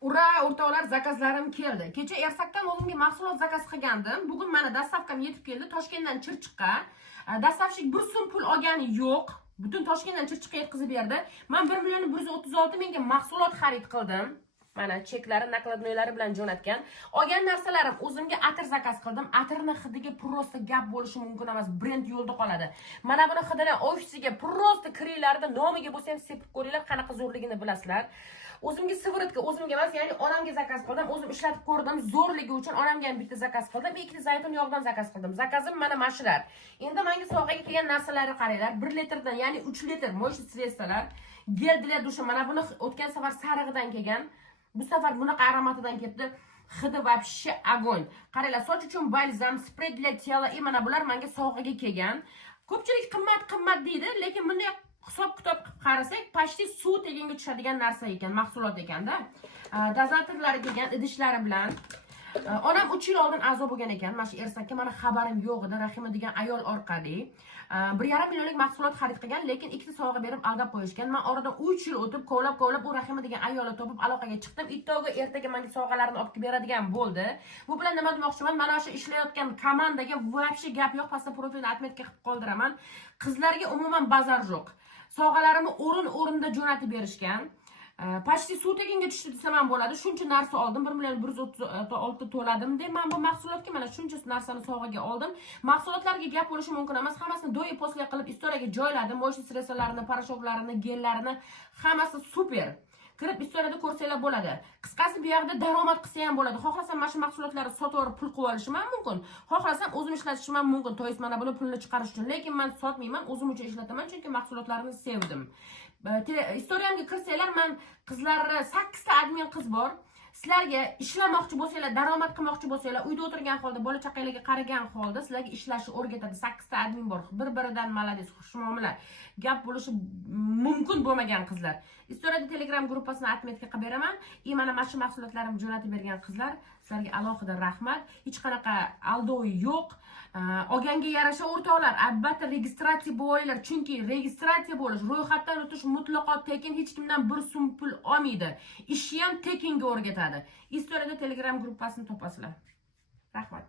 Ura, o'rtoqlar, zakazlarim keldi. Kecha Ersakdan o'zimga mahsulot zakaz qilgandim. Bugun mana dastavkam yetib keldi. Toshkentdan Chirchiqqa. Dastavshik 1 so'm pul olgani yo'q. Butun Toshkentdan Chirchiqqa yetkazib berdi. Men 1.136.000 ga mahsulot xarid qildim. Mana cheklari, nakladnoylari bilan jo'natgan. Olgan narsalarim o'zimga atir zakaz qildim. Atirni hidiga prosta gap bo'lishi mumkin emas. Brend yo'lda qoladi. Mana buni hidini ofisiga prosta kiringlarda nomiga bo'lsa ham sepib ko'ringlar, qanaqa zo'rligini bilasizlar. O'zimga siviritka, o'zimga emas, ya'ni onamga zakaz qildim. O'zim ishlatib ko'rdim. Zo'rligi uchun onamga ham bitta zakaz qildim. Ikkita zaytun yog'dan zakaz qildim. Zakazim mana shular. Endi menga sovg'aga kelgan narsalarni qaranglar. 1 litrdan, ya'ni 3 litr mo'sh sredstvalar, geldilar dusha. Mana buni o'tgan safar sarig'idan kelgan. Bu safar bunaqa aromatidan kelibdi. Hidi вообще огонь. Qaranglar, soch uchun balzam, spray для tela, mana bular menga sovg'aga kelgan. Ko'pchilik qimmat deydi, lekin bunday hisob-kitob qilib qarasak, почти suv teganga tushadigan narsa ekan, mahsulot ekanda. Dozatorlari kelgan, idishlari bilan. Onam 3 yil oldin a'zo bo'lgan ekan. Mana shu Ersakka mana xabarim yo'q edi, Rahima degan ayol orqali. 1,5 millionlik mahsulot xarid qilgan, lekin ikkita sovg'a berib aldab qo'yishgan. Men oradan 3 yil o'tib, kovlab u Rahima degan ayolni topib aloqaga chiqdim. Ittoga ertaga menga sovg'alarni olib kelib beradigan bo'ldi. Bu bilan nima demoqchiman? Mana shu ishlayotgan komandaga voобще gap yo'q, pastda profilni atmetka qilib qoldiraman. Qizlarga umuman bazar yo'q. Sovg'alarimni o'rin-o'rinda jo'natib berishgan. Почти suv teginga tushdi desam ham bo'ladi. Shuncha narsa oldim. 1.136 to'ladim deb men bu mahsulotga mana shuncha narsani sovg'aga oldim. Mahsulotlarga gap bo'lishi mumkin emas. Hammasini do'yi postga qilib istoriyaga joyladim. Mo'sh sredstwalarini, poroshoklarini, gellarini, hammasi super. Kirib istoriyada ko'rsanglar bo'ladi. Qisqasi bu yerda daromad qilsa ham bo'ladi. Xohlasam mana shu mahsulotlarni sotib olib pul qilib olishim ham mumkin. Xohlasam o'zim ishlatishim ham mumkin. To'yis mana buni pulni chiqarish uchun. Lekin men sotmayman, o'zim uchun ishlataman, chunki mahsulotlarini sevdim. Istoriyamga kirsanglar, men qizlarni 8 ta admin qiz bor. Sizlarga ishlamoqchi bo'lsanglar, daromad qilmoqchi bo'lsanglar, uyda o'tirgan holda, bola chaqanglarga qaragan holda sizlarga ishlashni o'rgatadi. 8 ta admin bor. Bir-biridan malades, xushmuomala. Gap bo'lishi mumkin bo'lmagan qizlar. Istoriyada Telegram gruppasini atmetka qilib beraman. Mana shu mahsulotlarimni jo'natib bergan qizlar, sizlarga alohida rahmat. Hech qanaqa aldov yo'q. Olganga yarasha o'rtoqlar, albatta registratsiya bo'linglar, chunki registratsiya bo'lish, ro'yxatdan o'tish mutlaqo tekin, hech kimdan 1 so'm pul olmaydi. Ishni ham tekinga o'rgatadi. Istoriyada Telegram gruppasini topasizlar. Rahmat.